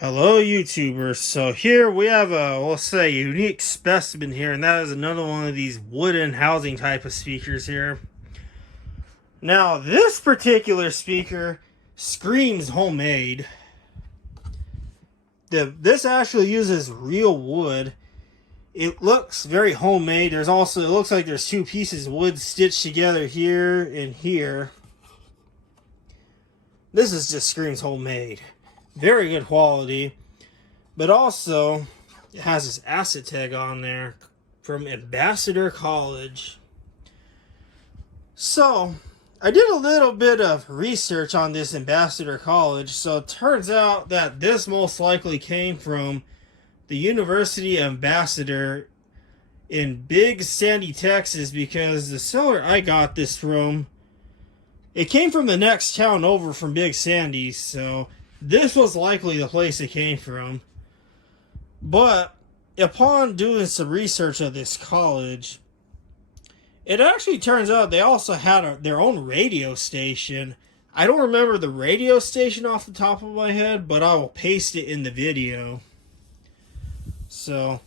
Hello YouTubers, so here we have a, we'll say, unique specimen here, and that is another one of these wooden housing type of speakers here. Now this particular speaker screams homemade. This actually uses real wood. It looks very homemade. There's also, it looks like there's two pieces of wood stitched together here and here. This is just screams homemade. Very good quality, but also it has this asset tag on there from Ambassador College. So I did a little bit of research on this Ambassador College. So it turns out that this most likely came from the University of Ambassador in Big Sandy, Texas, because the seller I got this from, it came from the next town over from Big Sandy, so this was likely the place it came from. But upon doing some research of this college, it actually turns out they also had their own radio station. I don't remember the radio station off the top of my head, but I will paste it in the video. So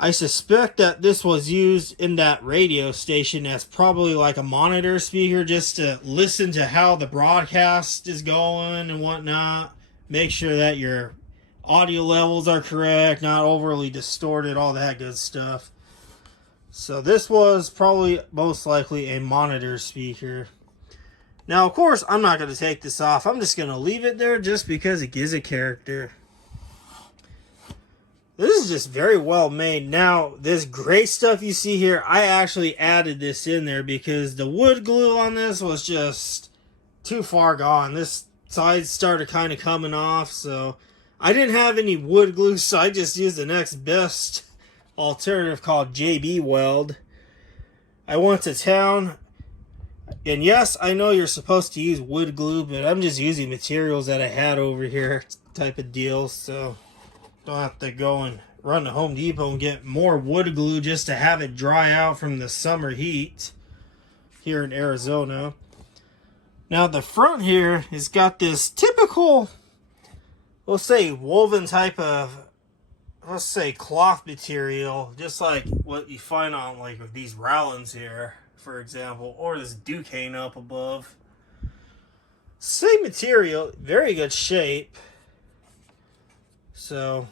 I suspect that this was used in that radio station as probably like a monitor speaker, just to listen to how the broadcast is going and whatnot. Make sure that your audio levels are correct, not overly distorted, all that good stuff. So this was probably most likely a monitor speaker. Now, of course, I'm not going to take this off. I'm just going to leave it there just because it gives a character. This is just very well made. Now, this gray stuff you see here, I actually added this in there because the wood glue on this was just too far gone. This side started kind of coming off, so I didn't have any wood glue, so I just used the next best alternative called JB Weld. I went to town, and yes, I know you're supposed to use wood glue, but I'm just using materials that I had over here type of deal, so don't have to go and run to Home Depot and get more wood glue just to have it dry out from the summer heat here in Arizona. Now the front here has got this typical, we'll say, woven type of, let's say, cloth material, just like what you find on like with these Rowlands here, for example, or this Duquesne up above. Same material, very good shape. So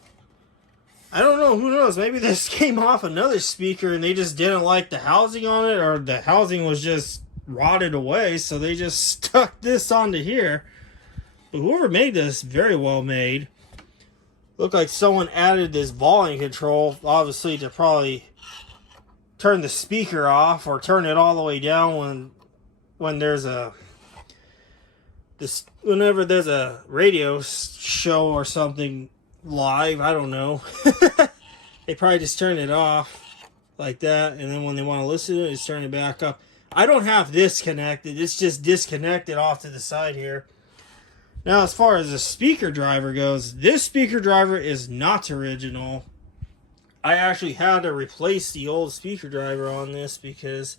I don't know, who knows, maybe this came off another speaker and they just didn't like the housing on it, or the housing was just rotted away, so they just stuck this onto here. But whoever made this, very well made. Looked like someone added this volume control, obviously to probably turn the speaker off or turn it all the way down when there's a whenever there's a radio show or something live. I don't know. They probably just turn it off like that, and then when they want to listen to it, just turn it back up. I don't have this connected. It's just disconnected off to the side here. Now, as far as the speaker driver goes, this speaker driver is not original. I actually had to replace the old speaker driver on this because,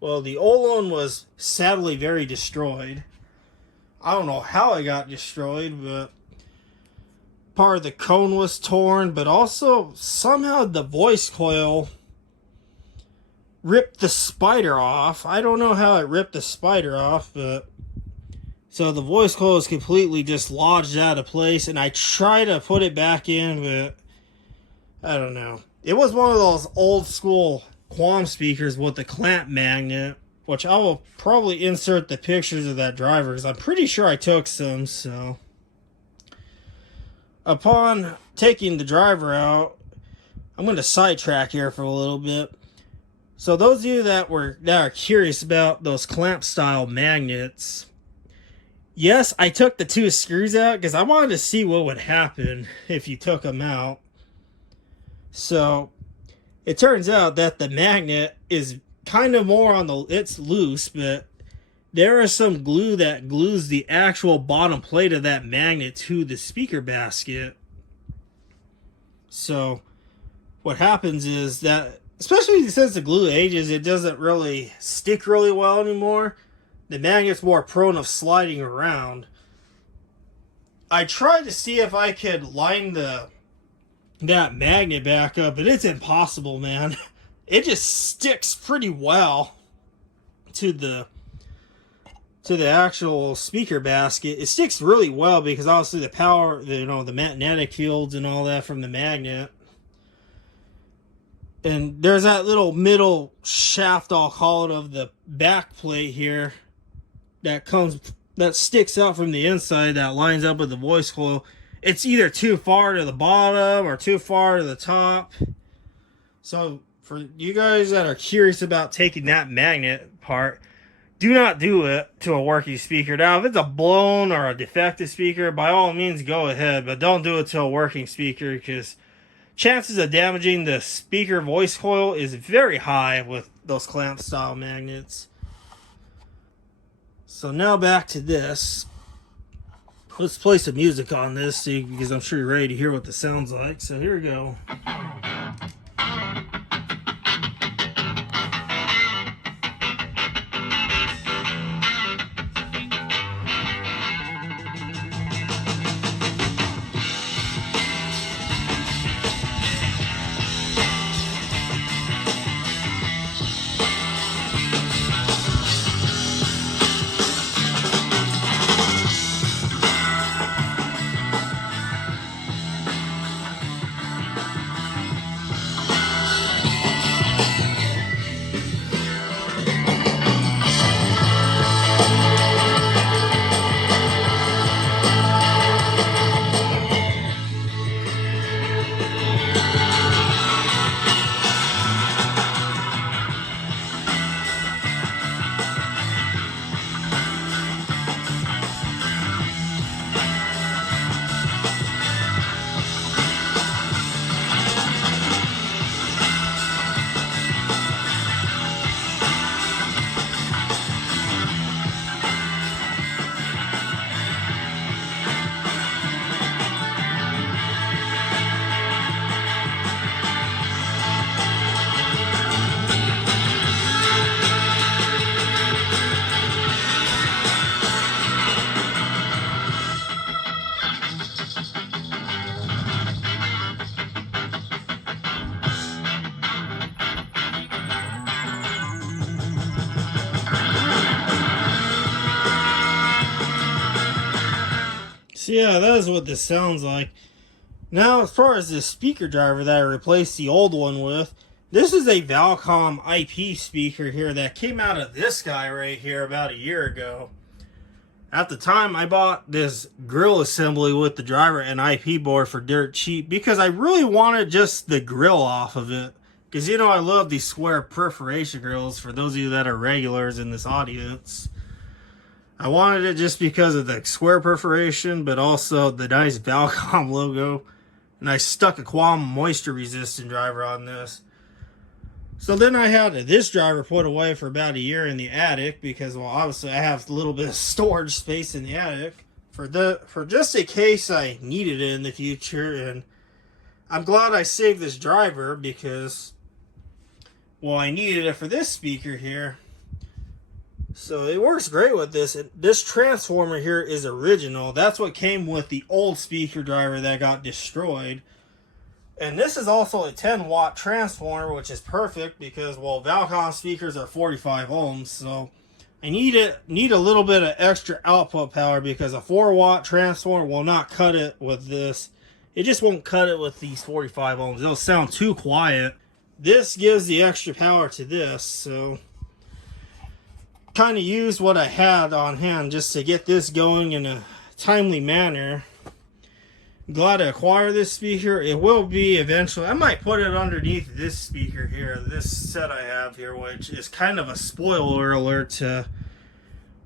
well, the old one was sadly very destroyed. I don't know how it got destroyed, but part of the cone was torn, but also somehow the voice coil ripped the spider off. I don't know how it ripped the spider off, but so the voice coil is completely dislodged out of place, and I try to put it back in, but I don't know. It was one of those old school Quam speakers with the clamp magnet, which I will probably insert the pictures of that driver because I'm pretty sure I took some. So upon taking the driver out, I'm going to sidetrack here for a little bit. So those of you that are curious about those clamp style magnets, yes, I took the two screws out because I wanted to see what would happen if you took them out. So it turns out that the magnet is kind of more on it's loose, but there is some glue that glues the actual bottom plate of that magnet to the speaker basket. So what happens is that, especially since the glue ages, it doesn't really stick really well anymore. The magnet's more prone of sliding around. I tried to see if I could line that magnet back up, but it's impossible, man. It just sticks pretty well to the actual speaker basket. It sticks really well because obviously the power, the magnetic fields and all that from the magnet. And there's that little middle shaft, I'll call it, of the back plate here that sticks out from the inside that lines up with the voice coil. It's either too far to the bottom or too far to the top. So for you guys that are curious about taking that magnet part, do not do it to a working speaker. Now, if it's a blown or a defective speaker, by all means go ahead, but don't do it to a working speaker, because chances of damaging the speaker voice coil is very high with those clamp style magnets. So now back to this. Let's play some music on this, because I'm sure you're ready to hear what this sounds like. So here we go. So yeah, that is what this sounds like. Now, as far as this speaker driver that I replaced the old one with, this is a Valcom IP speaker here that came out of this guy right here about a year ago. At the time, I bought this grill assembly with the driver and IP board for dirt cheap because I really wanted just the grill off of it. Because, I love these square perforation grills, for those of you that are regulars in this audience. I wanted it just because of the square perforation, but also the nice Valcom logo. And I stuck a Qualm moisture resistant driver on this. So then I had this driver put away for about a year in the attic because, well, obviously I have a little bit of storage space in the attic for just in case I needed it in the future. And I'm glad I saved this driver because, well, I needed it for this speaker here. So it works great with this. This transformer here is original. That's what came with the old speaker driver that got destroyed. And this is also a 10-watt transformer, which is perfect because, well, Valcom speakers are 45 ohms. So I need a little bit of extra output power because a 4-watt transformer will not cut it with this. It just won't cut it with these 45 ohms. It'll sound too quiet. This gives the extra power to this, so kind of used what I had on hand just to get this going in a timely manner. Glad to acquire this speaker. It will be eventually, I might put it underneath this speaker here, this set I have here, which is kind of a spoiler alert to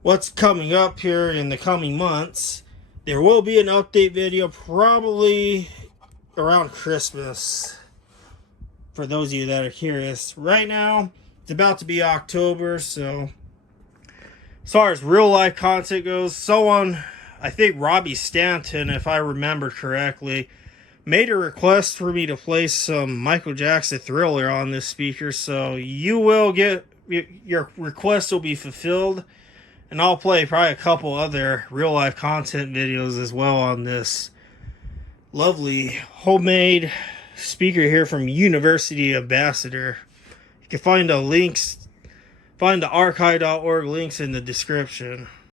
what's coming up here in the coming months. There will be an update video probably around Christmas for those of you that are curious. Right now it's about to be October, so as far as real life content goes, I think Robbie Stanton, if I remember correctly, made a request for me to play some Michael Jackson Thriller on this speaker, so you will get, your request will be fulfilled. And I'll play probably a couple other real life content videos as well on this lovely homemade speaker here from University Ambassador. You can find the links, find the archive.org links in the description.